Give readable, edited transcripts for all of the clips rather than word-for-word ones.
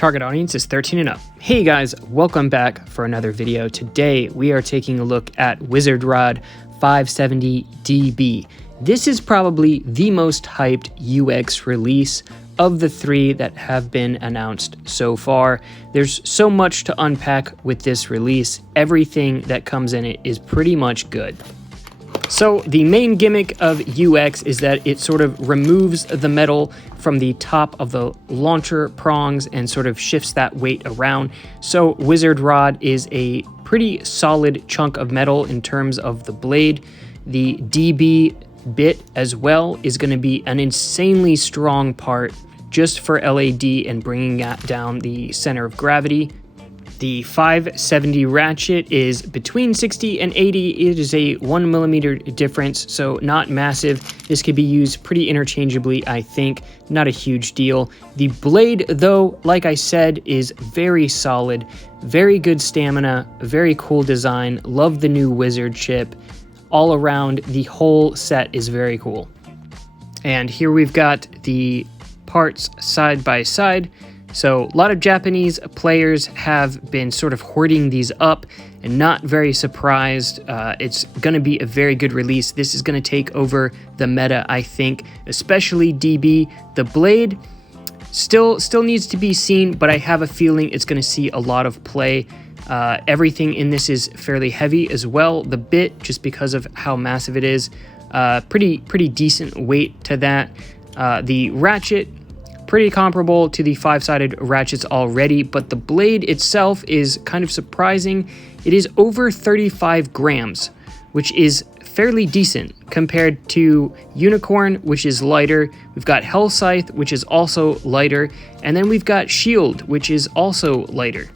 Target audience is 13 and up. Hey guys, welcome back for another video. Today we are taking a look at Wizardrod 570DB. This is probably the most hyped UX release of the three that have been announced so far. There's so much to unpack with this release. Everything that comes in it is pretty much good. So the main gimmick of UX is that it sort of removes the metal from the top of the launcher prongs and sort of shifts that weight around. So Wizardrod is a pretty solid chunk of metal in terms of the blade. The DB bit as well is going to be an insanely strong part just for LAD and bringing down the center of gravity. The 570 ratchet is between 60 and 80. It is a 1mm difference, so not massive. This could be used pretty interchangeably, I think. Not a huge deal. The blade, though, like I said, is very solid. Very good stamina, very cool design. Love the new wizard chip. All around, the whole set is very cool. And here we've got the parts side by side. So a lot of Japanese players have been sort of hoarding these up and not very surprised. It's going to be a very good release. This is going to take over the meta, I think, especially DB. The blade still needs to be seen, but I have a feeling it's going to see a lot of play. Everything in this is fairly heavy as well. The bit, just because of how massive it is, pretty decent weight to that. The ratchet, pretty comparable to the 5-sided ratchets already, but the blade itself is kind of surprising. It is over 35 grams, which is fairly decent compared to Unicorn, which is lighter. We've got Hell Scythe, which is also lighter, and then we've got Shield, which is also lighter.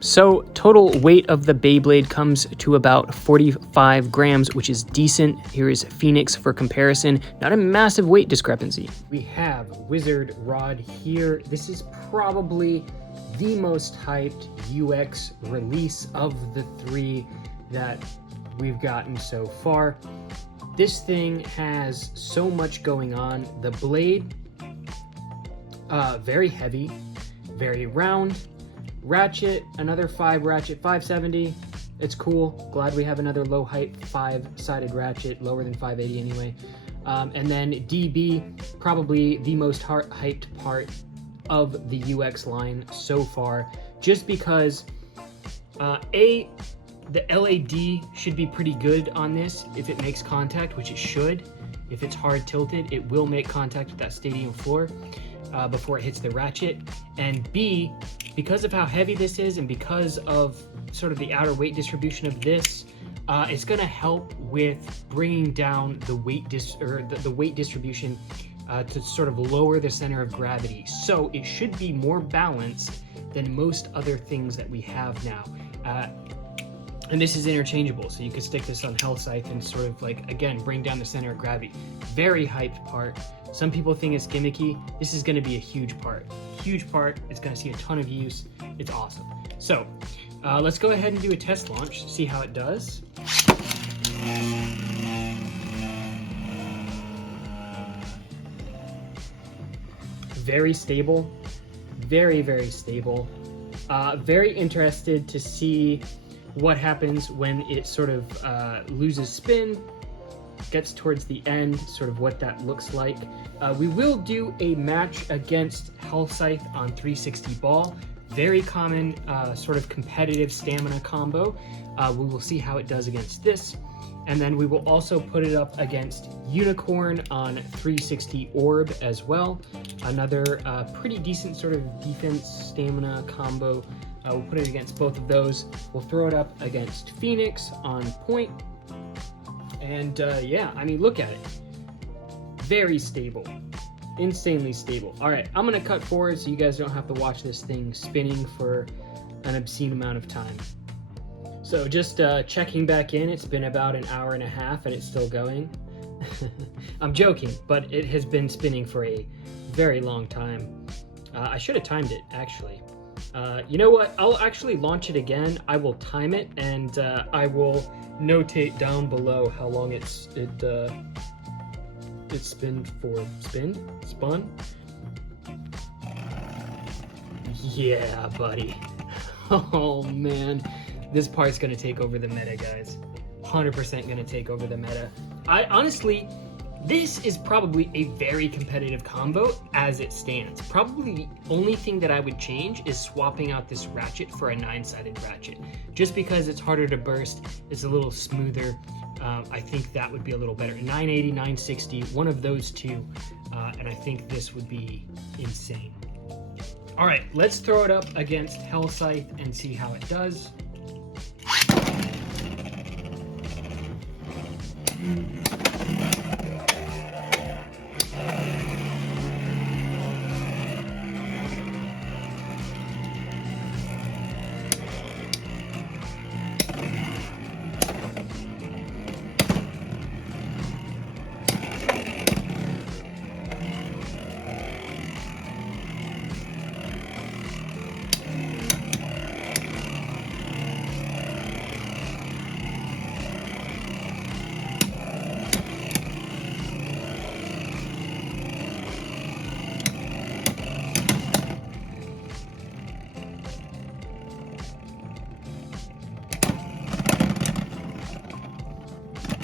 So total weight of the Beyblade comes to about 45 grams, which is decent. Here is Phoenix for comparison. Not a massive weight discrepancy. We have Wizardrod here. This is probably the most hyped UX release of the three that we've gotten so far. This thing has so much going on. The blade, very heavy, very round. Ratchet, another 570. It's cool. Glad we have another low height 5-sided ratchet, lower than 580 anyway. And then DB, probably the most hyped part of the UX line so far, just because the LAD should be pretty good on this if it makes contact, which it should. If it's hard tilted, it will make contact with that stadium floor before it hits the ratchet. And B, because of how heavy this is and because of sort of the outer weight distribution of this, it's going to help with bringing down the weight the weight distribution to sort of lower the center of gravity. So it should be more balanced than most other things that we have now. And this is interchangeable, so you could stick this on Hell Scythe and sort of like, again, bring down the center of gravity. Very hyped part. Some people think it's gimmicky. This is going to be a huge part. Huge part. It's going to see a ton of use. It's awesome. So let's go ahead and do a test launch, see how it does. Very stable. Very stable. Very interested to see what happens when it sort of loses spin, gets towards the end, sort of what that looks like. We will do a match against Hell Scythe on 360 ball. Very common sort of competitive stamina combo. We will see how it does against this. And then we will also put it up against Unicorn on 360 orb as well. Another pretty decent sort of defense stamina combo. We'll put it against both of those. We'll throw it up against Phoenix on point. And yeah, I mean, look at it. Very stable. Insanely stable. All right, I'm going to cut forward so you guys don't have to watch this thing spinning for an obscene amount of time. So just checking back in, it's been about an hour and a half and it's still going. I'm joking, but it has been spinning for a very long time. I should have timed it, actually. You know what? I'll actually launch it again. I will time it, and I will notate down below how long it spun. Yeah, buddy. Oh man, this part's gonna take over the meta, guys. 100% gonna take over the meta. I honestly, this is probably a very competitive combo as it stands. Probably the only thing that I would change is swapping out this ratchet for a 9-sided ratchet. Just because it's harder to burst, it's a little smoother. I think that would be a little better. 980, 960, one of those two, and I think this would be insane. All right, let's throw it up against Hell Scythe and see how it does.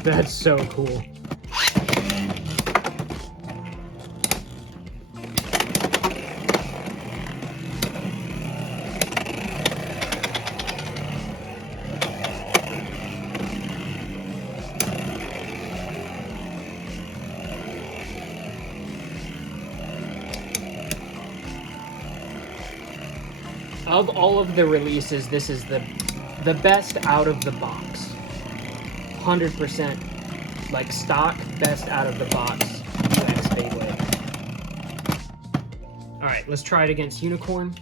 That's so cool. Of all of the releases, this is the best out of the box. 100% like stock, best out of the box UX Beyblade. Alright, let's try it against Unicorn.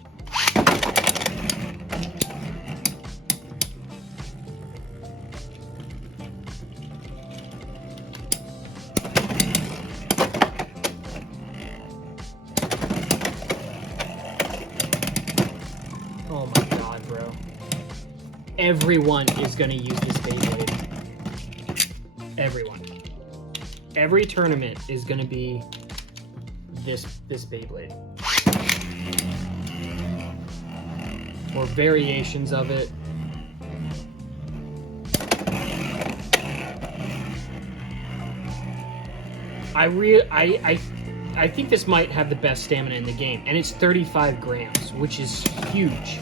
Oh my god, bro. Everyone is gonna use this Beyblade. Everyone. Every tournament is gonna be this Beyblade. Or variations of it. I think this might have the best stamina in the game, and it's 35 grams, which is huge.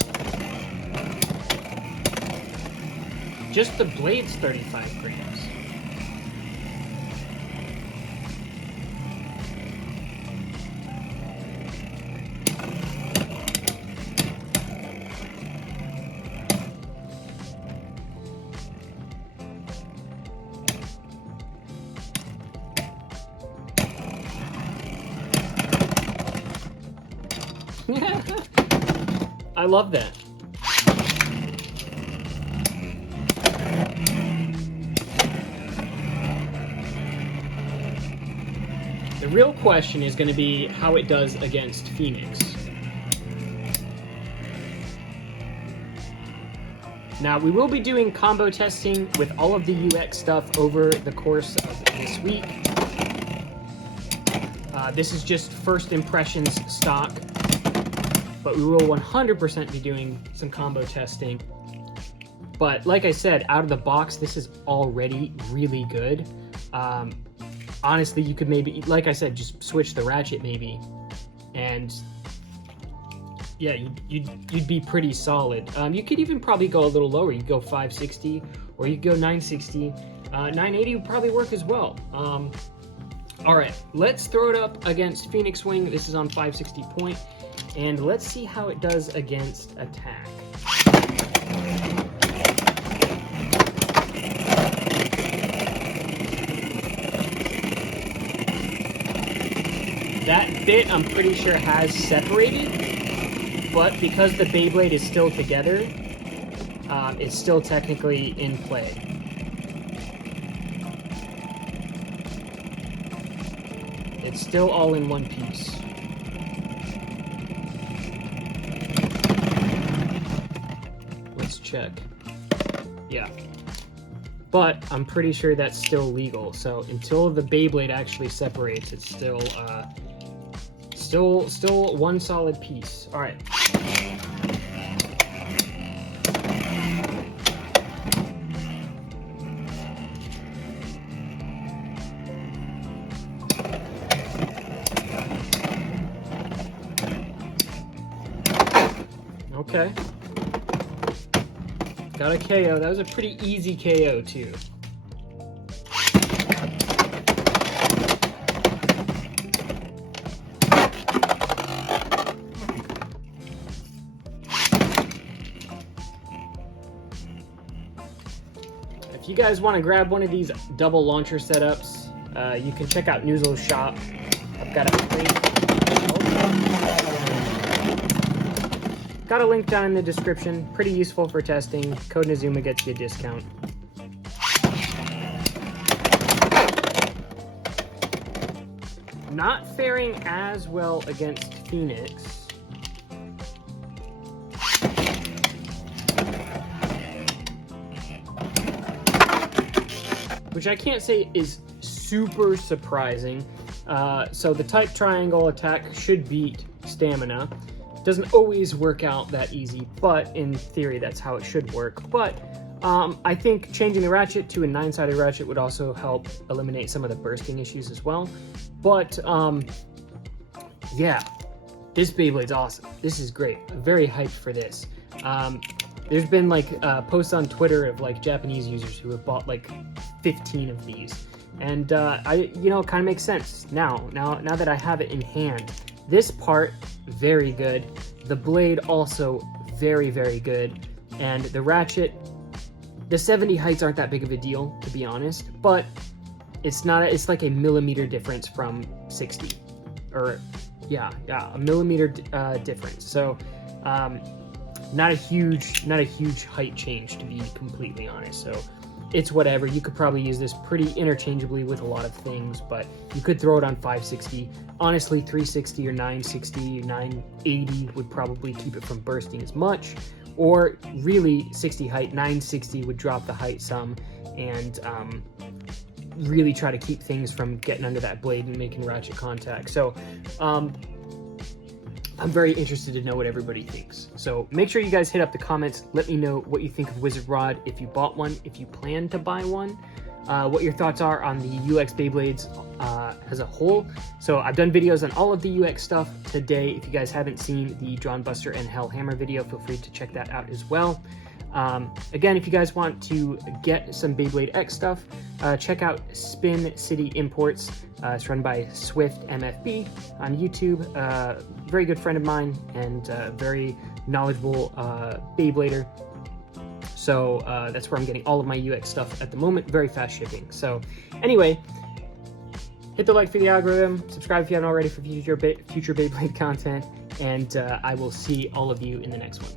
Just the blade's 35 grams. I love that. The real question is going to be how it does against Phoenix. Now, we will be doing combo testing with all of the UX stuff over the course of this week. This is just first impressions stock, but we will 100% be doing some combo testing. But like I said, out of the box, this is already really good. Honestly, you could maybe, like I said, just switch the ratchet maybe, and yeah, you'd be pretty solid. You could even probably go a little lower. You could go 560, or you could go 960. 980 would probably work as well. All right, let's throw it up against Phoenix Wing. This is on 560 point, and let's see how it does against attack. That bit, I'm pretty sure, has separated, but because the Beyblade is still together, it's still technically in play. It's still all in one piece. Let's check. Yeah. But I'm pretty sure that's still legal, so until the Beyblade actually separates, it's still Still one solid piece. All right. Okay. Got a KO. That was a pretty easy KO too. If you guys want to grab one of these double launcher setups, you can check out Noozle's shop. I've got a link down in the description. Pretty useful for testing. Code Nazuma gets you a discount. Not faring as well against Phoenix. Which I can't say is super surprising. So the type triangle attack should beat stamina. Doesn't always work out that easy, but in theory that's how it should work. But I think changing the ratchet to a 9-sided ratchet would also help eliminate some of the bursting issues as well. But yeah, this Beyblade's awesome. This is great. I'm very hyped for this. There's been like posts on Twitter of like Japanese users who have bought like 15 of these, and it kind of makes sense now that I have it in hand. This part, very good. The blade also very, very good. And the ratchet, the 70 heights aren't that big of a deal, to be honest, but it's like a millimeter difference from 60, or yeah, a millimeter difference. So not a huge height change, to be completely honest. So it's whatever. You could probably use this pretty interchangeably with a lot of things, but you could throw it on 560. Honestly, 360 or 960, 980 would probably keep it from bursting as much. Or really 60 height, 960 would drop the height some and really try to keep things from getting under that blade and making ratchet contact. So I'm very interested to know what everybody thinks. So make sure you guys hit up the comments. Let me know what you think of Wizardrod, if you bought one, if you plan to buy one, what your thoughts are on the UX Beyblades as a whole. So I've done videos on all of the UX stuff today. If you guys haven't seen the Drawn Buster and Hellhammer video, feel free to check that out as well. Again, if you guys want to get some Beyblade X stuff, check out Spin City Imports. It's run by Swift MFB on YouTube. Very good friend of mine and very knowledgeable Beyblader. So that's where I'm getting all of my UX stuff at the moment. Very fast shipping. So anyway, hit the like for the algorithm. Subscribe if you haven't already for future Beyblade content. And I will see all of you in the next one.